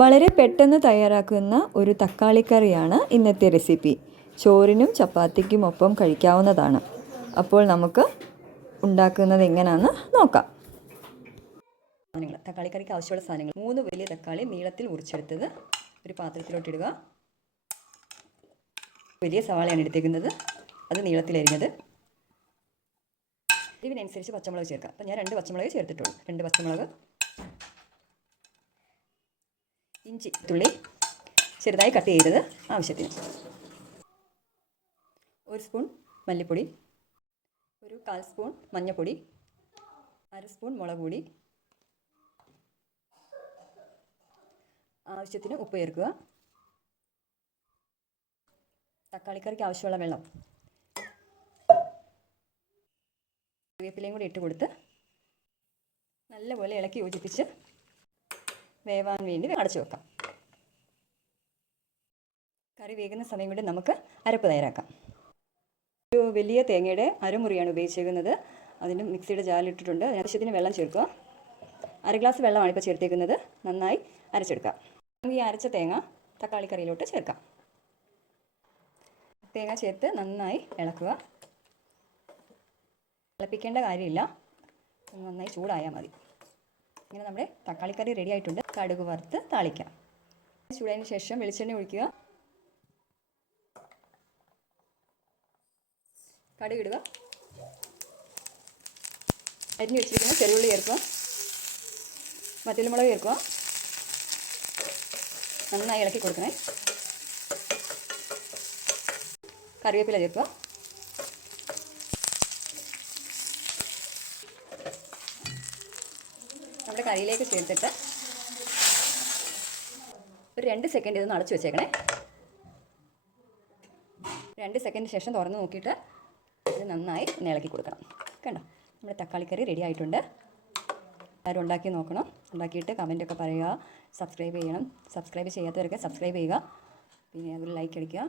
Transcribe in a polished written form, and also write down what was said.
വളരെ പെട്ടെന്ന് തയ്യാറാക്കുന്ന ഒരു തക്കാളിക്കറിയാണ് ഇന്നത്തെ റെസിപ്പി. ചോറിനും ചപ്പാത്തിക്കും ഒപ്പം കഴിക്കാവുന്നതാണ്. അപ്പോൾ നമുക്ക് ഉണ്ടാക്കുന്നത് എങ്ങനെയാണെന്ന് നോക്കാം. തക്കാളിക്കറിക്ക് ആവശ്യമുള്ള സാധനങ്ങൾ: 3 വലിയ തക്കാളി നീളത്തിൽ മുറിച്ചെടുത്തത് ഒരു പാത്രത്തിലോട്ടിടുക. വലിയ സവാളയാണ് എടുത്തേക്കുന്നത്, അത് നീളത്തിലരിഞ്ഞത്. ഇതിനനുസരിച്ച് പച്ചമുളക് ചേർക്കാം. അപ്പോൾ ഞാൻ 2 പച്ചമുളക് ചേർത്തിട്ടുള്ളൂ. 2 പച്ചമുളക്. ഇഞ്ചി തുള്ളി ചെറുതായി കട്ട് ചെയ്തത് ആവശ്യത്തിന്. 1 സ്പൂൺ മല്ലിപ്പൊടി, 1/4 സ്പൂൺ മഞ്ഞൾപ്പൊടി, 1/2 സ്പൂൺ മുളക് പൊടി, ആവശ്യത്തിന് ഉപ്പ് ചേർക്കുക. തക്കാളിക്കറിക്ക് ആവശ്യമുള്ള വെള്ളം. കറിവേപ്പിലയും കൂടി ഇട്ട് കൊടുത്ത് നല്ലപോലെ ഇളക്കി യോജിപ്പിച്ച് വേവാൻ വേണ്ടി അടച്ചു വെക്കാം. കറി വേകുന്ന സമയം കൊണ്ട് നമുക്ക് അരപ്പ് തയ്യാറാക്കാം. ഒരു വലിയ തേങ്ങയുടെ അരമുറിയാണ് ഉപയോഗിച്ചിരിക്കുന്നത്. അതിന് മിക്സിയുടെ ജാറിലിട്ടിട്ടുണ്ട്. ആവശ്യത്തിന് വെള്ളം ചേർക്കുക. 1/2 ഗ്ലാസ് വെള്ളമാണ് ഇപ്പോൾ ചേർത്തേക്കുന്നത്. നന്നായി അരച്ചെടുക്കാം. ഈ അരച്ച തേങ്ങ തക്കാളിക്കറിയിലോട്ട് ചേർക്കാം. തേങ്ങ ചേർത്ത് നന്നായി ഇളക്കുക. തിളപ്പിക്കേണ്ട കാര്യമില്ല, നന്നായി ചൂടായാൽ മതി. ഇങ്ങനെ നമ്മുടെ തക്കാളിക്കറി റെഡി ആയിട്ടുണ്ട്. കടുക് വറുത്ത് താളിക്കാം. ചൂടായതിന് ശേഷം വെളിച്ചെണ്ണ ഒഴിക്കുക. കടുക് ഇടുക. അരിഞ്ഞു വെച്ചിരിക്കുന്ന ചെറുള്ളി ചേർക്കുക. വറ്റൽമുളക് ചേർക്കുക. നന്നായി ഇളക്കി കൊടുക്കണേ. കറിവേപ്പില ചേർക്കുക. നമ്മുടെ കറിയിലേക്ക് ചേർത്തിട്ട് ഒരു 2 സെക്കൻഡ് ഇതൊന്ന് അടച്ചു വെച്ചേക്കണേ. 2 സെക്കൻഡിന് ശേഷം തുറന്ന് നോക്കിയിട്ട് ഇത് നന്നായി ഒന്ന് ഇളക്കി കൊടുക്കണം. കണ്ടോ, നമ്മുടെ തക്കാളിക്കറി റെഡി ആയിട്ടുണ്ട്. എല്ലാവരും ഉണ്ടാക്കി നോക്കണം. ഉണ്ടാക്കിയിട്ട് കമൻറ്റൊക്കെ പറയുക. സബ്സ്ക്രൈബ് ചെയ്യണം. സബ്സ്ക്രൈബ് ചെയ്യാത്തവരൊക്കെ സബ്സ്ക്രൈബ് ചെയ്യുക. പിന്നെ ഒരു ലൈക്ക് അടിക്കുക.